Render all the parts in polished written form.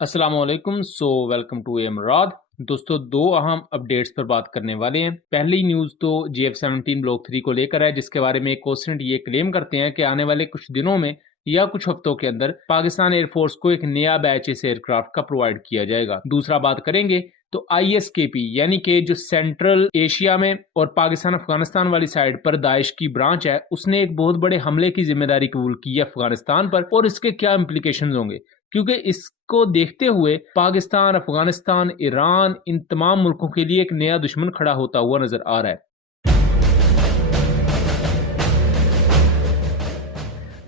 अस्सलाम वालेकुम। Welcome to एमराद। दोस्तों, दो अहम अपडेट्स पर बात करने वाले हैं। पहली न्यूज़ तो JF-17 ब्लॉक 3 को लेकर है, जिसके बारे में कोस्टेंट ये क्लेम करते हैं कि आने वाले कुछ दिनों में या कुछ हफ्तों के अंदर पाकिस्तान एयरफोर्स को एक नया बैच इस एयरक्राफ्ट का प्रोवाइड किया जाएगा। दूसरा बात करेंगे तो ISKP यानी कि जो सेंट्रल एशिया में और पाकिस्तान अफगानिस्तान वाली साइड पर दाइश की ब्रांच है, उसने एक बहुत बड़े हमले की जिम्मेदारी कबूल की है अफगानिस्तान पर, और इसके क्या इम्प्लीकेशंस होंगे, क्योंकि इसको देखते हुए पाकिस्तान, अफगानिस्तान, ईरान, इन तमाम मुल्कों के लिए एक नया दुश्मन खड़ा होता हुआ नजर आ रहा है।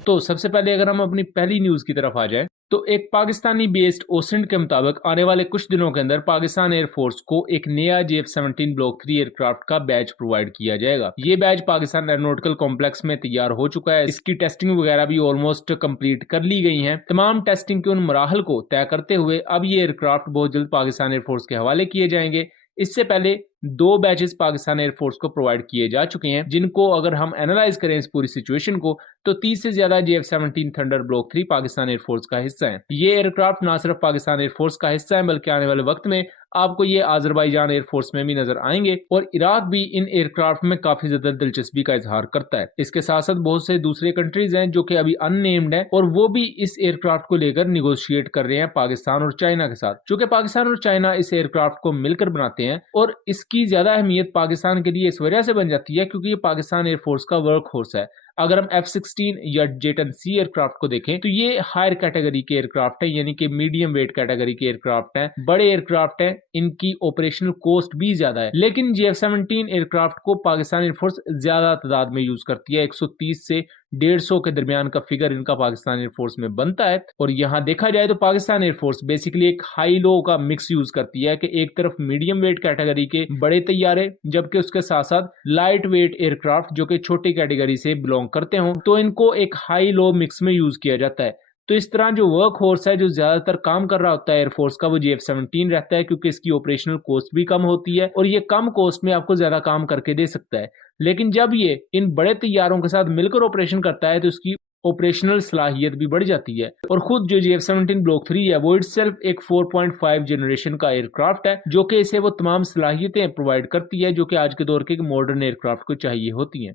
तो सबसे पहले अगर हम अपनी पहली न्यूज की तरफ आ जाए तो एक पाकिस्तानी बेस्ड ओसेंट के मुताबिक आने वाले कुछ दिनों के अंदर पाकिस्तान एयरफोर्स को एक नया JF-17 ब्लॉक 3 एयरक्राफ्ट का बैच प्रोवाइड किया जाएगा। ये बैच पाकिस्तान एरोनॉटिकल कॉम्प्लेक्स में तैयार हो चुका है। इसकी टेस्टिंग वगैरह भी ऑलमोस्ट कंप्लीट कर ली गई है। तमाम टेस्टिंग के उन मराहल को तय करते हुए अब ये एयरक्राफ्ट बहुत जल्द पाकिस्तान एयरफोर्स के हवाले किए जाएंगे। इससे पहले दो बैचेस पाकिस्तान एयरफोर्स को प्रोवाइड किए जा चुके हैं, जिनको अगर हम एनालाइज करें इस पूरी सिचुएशन को तो 30 से ज्यादा JF-17 thunder block 3 Pakistan air force का हिस्सा है। ये एयरक्राफ्ट ना सिर्फ पाकिस्तान एयरफोर्स का हिस्सा है, बल्कि आने वाले वक्त में आपको ये आजरबाईजान एयरफोर्स में भी नजर आएंगे, और इराक भी इन एयरक्राफ्ट में काफी ज्यादा दिलचस्पी का इजहार करता है। इसके साथ साथ बहुत से दूसरे कंट्रीज हैं जो कि अभी अननेम्ड है, और वो भी इस एयरक्राफ्ट को लेकर निगोशिएट कर रहे हैं पाकिस्तान और चाइना के साथ। चूंकि पाकिस्तान और चाइना इस एयरक्राफ्ट को मिलकर बनाते हैं, और इसकी ज्यादा अहमियत पाकिस्तान के लिए इस वजह से बन जाती है क्योंकि ये पाकिस्तान एयरफोर्स का वर्क फोर्स है। अगर हम F-16 या J-10C एयरक्राफ्ट को देखें तो ये हायर कैटेगरी के एयरक्राफ्ट है, यानी कि मीडियम वेट कैटेगरी के एयरक्राफ्ट हैं, बड़े एयरक्राफ्ट हैं, इनकी ऑपरेशनल कॉस्ट भी ज्यादा है। लेकिन JF-17 एयरक्राफ्ट को पाकिस्तान एयरफोर्स ज्यादा तादाद में यूज करती है। 130 से 150 के दरमियान का फिगर इनका पाकिस्तान एयरफोर्स में बनता है। और यहाँ देखा जाए तो पाकिस्तान एयरफोर्स बेसिकली एक हाई लो का मिक्स यूज करती है कि एक तरफ मीडियम वेट कैटेगरी के बड़े तैयारे, जबकि उसके साथ साथ लाइट वेट एयरक्राफ्ट जो कि छोटी कैटेगरी से बिलोंग करते हों, तो इनको एक हाई लो मिक्स में यूज किया जाता है। तो इस तरह जो वर्क फोर्स है, जो ज्यादातर काम कर रहा होता है एयरफोर्स का, वो JF-17 रहता है, क्योंकि इसकी ऑपरेशनल कॉस्ट भी कम होती है और ये कम कॉस्ट में आपको ज्यादा काम करके दे सकता है। लेकिन जब ये इन बड़े तैयारों के साथ मिलकर ऑपरेशन करता है तो इसकी ऑपरेशनल सलाहियत भी बढ़ जाती है। और खुद जो JF-17 ब्लॉक 3 है वो इटसेल्फ एक 4.5 जनरेशन का एयरक्राफ्ट है, जो कि इसे वो तमाम सलाहियतें प्रोवाइड करती है जो कि आज के दौर के मॉडर्न एयरक्राफ्ट को चाहिए होती हैं।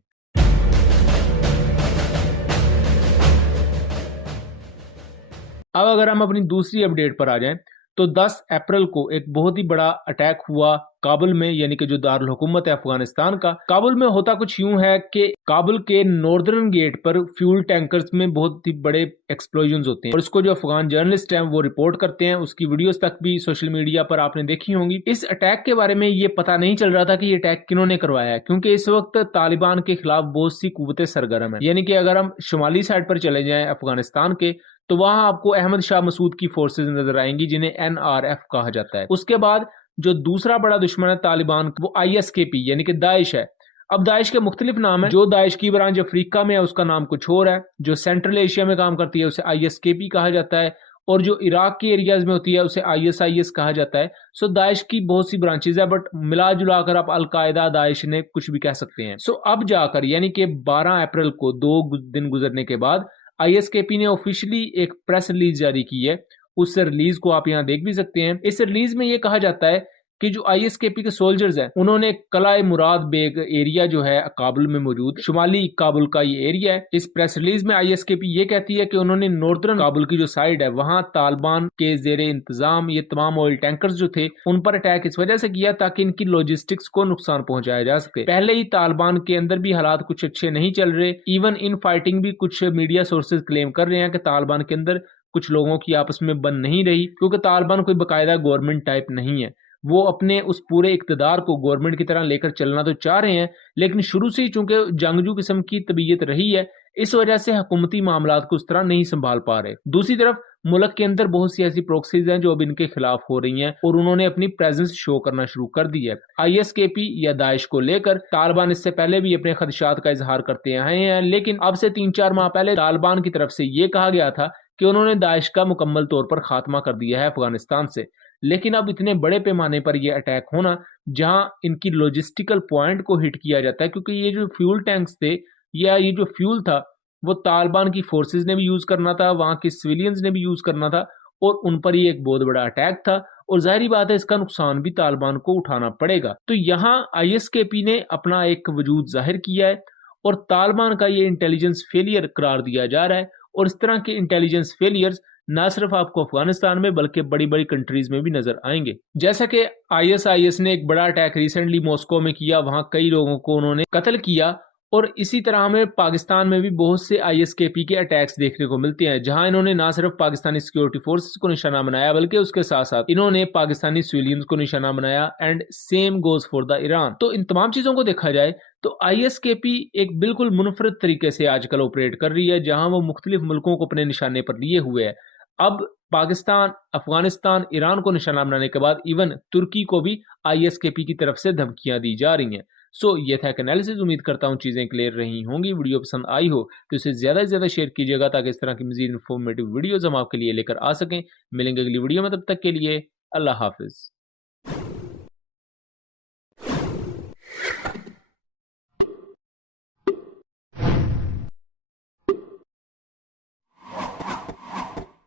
अब अगर हम अपनी दूसरी अपडेट पर आ जाएं तो 10 अप्रैल को एक बहुत ही बड़ा अटैक हुआ काबुल में, यानी कि जो दारुल हुकूमत है अफगानिस्तान का। काबुल में होता कुछ यूं है कि काबुल के नॉर्दर्न गेट पर फ्यूल टैंकर्स में बहुत ही बड़े एक्सप्लोजन्स होते हैं, और इसको जो अफगान जर्नलिस्ट हैं वो रिपोर्ट करते हैं। उसकी वीडियोस तक भी सोशल मीडिया पर आपने देखी होंगी। इस अटैक के बारे में ये पता नहीं चल रहा था कि ये अटैक किन्होंने करवाया है, क्योंकि इस वक्त तालिबान के खिलाफ बहुत सी कुव्वतें सरगर्म है। यानी कि अगर हम शुमाली साइड पर चले जाएं अफगानिस्तान के, तो वहां आपको अहमद शाह मसूद की फोर्सेज नजर आएंगी, जिन्हें NRF कहा जाता है। उसके बाद जो दूसरा बड़ा दुश्मन है तालिबान, वो ISKP यानी कि दाइश है। अब दाइश के मुख्तलिफ नाम है। जो दाइश की ब्रांच अफ्रीका में है उसका नाम कुछ और है, जो सेंट्रल एशिया में काम करती है उसे ISKP कहा जाता है, और जो इराक के एरियाज में होती है उसे ISIS कहा जाता है। सो दाइश की बहुत सी ब्रांचेज है, बट मिला जुला कर आप अलकायदा, दाइश ने कुछ भी कह सकते हैं। सो अब जाकर यानी कि 12 अप्रैल को 2 दिन गुजरने के बाद ISKP ने ऑफिशियली एक प्रेस रिलीज जारी की है। उस रिलीज को आप यहाँ देख भी सकते हैं। इस रिलीज में यह कहा जाता है कि जो ISKP के सोल्जर्स हैं उन्होंने कलाए मुराद बेग एरिया जो है काबुल में मौजूद, शुमाली काबुल का ये एरिया है। इस प्रेस रिलीज में ISKP ये कहती है कि उन्होंने नॉर्दर्न काबुल की जो साइड है वहां तालिबान के जेरे इंतजाम ये तमाम ऑयल टैंकर्स जो थे उन पर अटैक इस वजह से किया ताकि इनकी लॉजिस्टिक्स को नुकसान पहुंचाया जा सके। पहले ही तालिबान के अंदर भी हालात कुछ अच्छे नहीं चल रहे। इवन इन फाइटिंग भी कुछ मीडिया सोर्सेज क्लेम कर रहे हैं कि तालिबान के अंदर कुछ लोगों की आपस में बन नहीं रही, क्योंकि तालिबान कोई बाकायदा गवर्नमेंट टाइप नहीं है। वो अपने उस पूरे इक्तदार को गवर्नमेंट की तरह लेकर चलना तो चाह रहे हैं, लेकिन शुरू से ही चूंकि जंगजू किस्म की तबीयत रही है, इस वजह से हुकूमती मामलात को उस तरह नहीं संभाल पा रहे। दूसरी तरफ मुल्क के अंदर बहुत सी ऐसी प्रोक्सीज हैं जो अब इनके खिलाफ हो रही हैं, और उन्होंने अपनी प्रेजेंस शो करना शुरू कर दी है। ISKP या दाइश को लेकर तालिबान इससे पहले भी अपने खदशात का इजहार करते आए हैं, लेकिन अब से 3-4 माह पहले तालिबान की तरफ से ये कहा गया था कि उन्होंने दाइश का मुकम्मल तौर पर खात्मा कर दिया है अफगानिस्तान से। लेकिन अब इतने बड़े पैमाने पर यह अटैक होना, जहां इनकी लॉजिस्टिकल पॉइंट को हिट किया जाता है, क्योंकि ये जो फ्यूल टैंक्स थे या ये जो फ्यूल था वो तालिबान की फोर्सेस ने भी यूज करना था, वहां के सिविलियंस ने भी यूज करना था, और उन पर ही एक बहुत बड़ा अटैक था और जाहिर बात है इसका नुकसान भी तालिबान को उठाना पड़ेगा। तो यहाँ आईएसकेपी ने अपना एक वजूद जाहिर किया है और तालिबान का ये इंटेलिजेंस फेलियर करार दिया जा रहा है। और इस तरह के इंटेलिजेंस फेलियर्स ना सिर्फ आपको अफगानिस्तान में बल्कि बड़ी बड़ी कंट्रीज में भी नजर आएंगे। जैसा कि आईएसआईएस ने एक बड़ा अटैक रिसेंटली मॉस्को में किया, वहां कई लोगों को उन्होंने कत्ल किया, और इसी तरह हमें पाकिस्तान में भी बहुत से आईएसकेपी के अटैक्स देखने को मिलते हैं, जहां इन्होंने ना सिर्फ पाकिस्तानी सिक्योरिटी फोर्सेस को निशाना बनाया बल्कि उसके साथ साथ इन्होंने पाकिस्तानी सिविलियंस को निशाना बनाया। And same goes for the Iran. तो इन तमाम चीजों को देखा जाए तो आईएसकेपी एक बिल्कुल मुनफरद तरीके से आजकल ऑपरेट कर रही है, जहां वो मुख्तलिफ मुल्कों को अपने निशाने पर लिए हुए है। अब पाकिस्तान, अफगानिस्तान, ईरान को निशाना बनाने के बाद इवन तुर्की को भी आईएसकेपी की तरफ से धमकियां दी जा रही हैं। सो ये था एक एनालिसिस। उम्मीद करता हूँ चीज़ें क्लियर रही होंगी। वीडियो पसंद आई हो तो इसे ज़्यादा से ज़्यादा शेयर कीजिएगा ताकि इस तरह की मज़ीद इन्फॉर्मेटिव वीडियोज़ हम आपके लिए लेकर आ सकें। मिलेंगे अगली वीडियो में, तब तक के लिए अल्लाह हाफिज़।